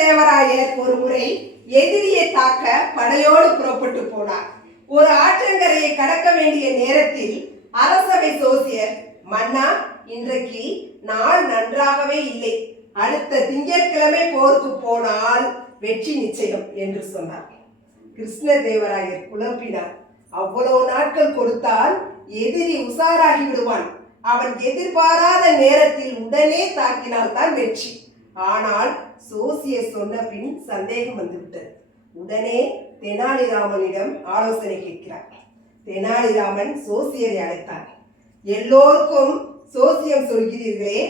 கிருஷ்ணதேவராயர் ஒரு முறை எதிரியை தாக்க படையோடு புறப்பட்டு போனார். ஒரு ஆற்றங்கரையை கடக்க வேண்டிய நேரத்தில் அரசவை சோசியர், மன்னா, இன்றைக்கு நாள் நன்றாகவே இல்லை, அடுத்த திங்கட்கிழமை போருக்கு போனால் வெற்றி நிச்சயம் என்று சொன்னார். கிருஷ்ணதேவராயர் குழம்பினார். அவ்வளவு நாட்கள் கொடுத்தால் எதிரி உசாராகி விடுவான், அவன் எதிர்பாராத நேரத்தில் உடனே தாக்கினால் தான் வெற்றி. ஆனால் சோசியர் சொன்ன பின் சந்தேகம் வந்துவிட்டது. உடனே தெனாலிராமனிடம் ஆலோசனை கேட்கிறார். தெனாலிராமன் சோசியரை அழைத்தார். எல்லோருக்கும் சோசியம் சொல்கிறீர்களே,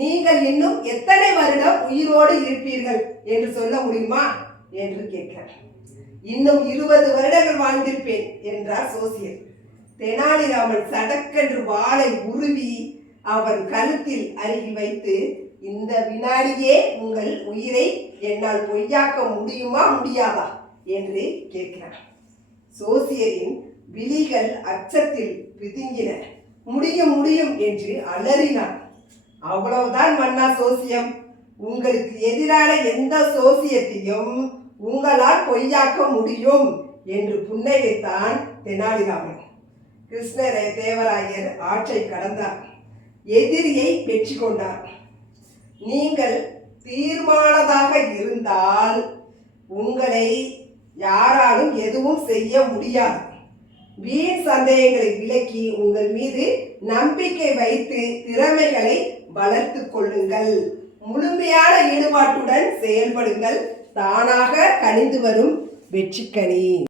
நீங்கள் இன்னும் எத்தனை வருடம் உயிரோடு இருப்பீர்கள் என்று சொல்ல முடியுமா என்று கேட்கிறார். இன்னும் 20 வருடங்கள் வாழ்ந்திருப்பேன் என்றார் சோசியர். தெனாலிராமன் சடக்கென்று வாளை உருவி அவன் கழுத்தில் அருகி வைத்து, இந்த வினாடியே உங்கள் உயிரை என்னால் பொய்யாக்க முடியுமா முடியாதா என்று கேட்கிறார். சோசியரின் விழிகள் அச்சத்தில் பிதுங்கின. முடியும் முடியும் என்று அலறினார். அவ்வளவுதான் மன்னா சோசியம், உங்களுக்கு எதிரான எந்த சோசியத்தையும் உங்களால் பொய்யாக்க முடியும் என்று புன்னகைத்தான் தெனாலிராமன். கிருஷ்ணதேவராயர் ஆற்றை கடந்தார். எதிரியை வெற்றி கொண்டார். நீங்கள் தீர்மானதாக இருந்தால் உங்களை யாராலும் எதுவும் செய்ய முடியாது. வீண் சந்தேகங்களை விலக்கி உங்கள் மீது நம்பிக்கை வைத்து திறமைகளை வளர்த்து கொள்ளுங்கள். முழுமையான ஈடுபாட்டுடன் செயல்படுங்கள். தானாக கனிந்து வரும் வெற்றிக்கனி.